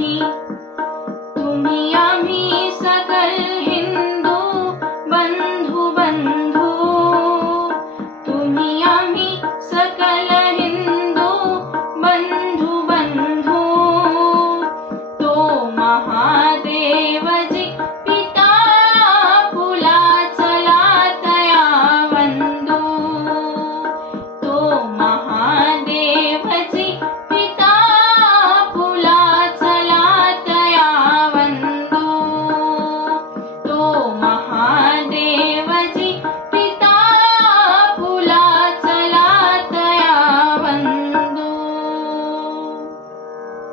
me.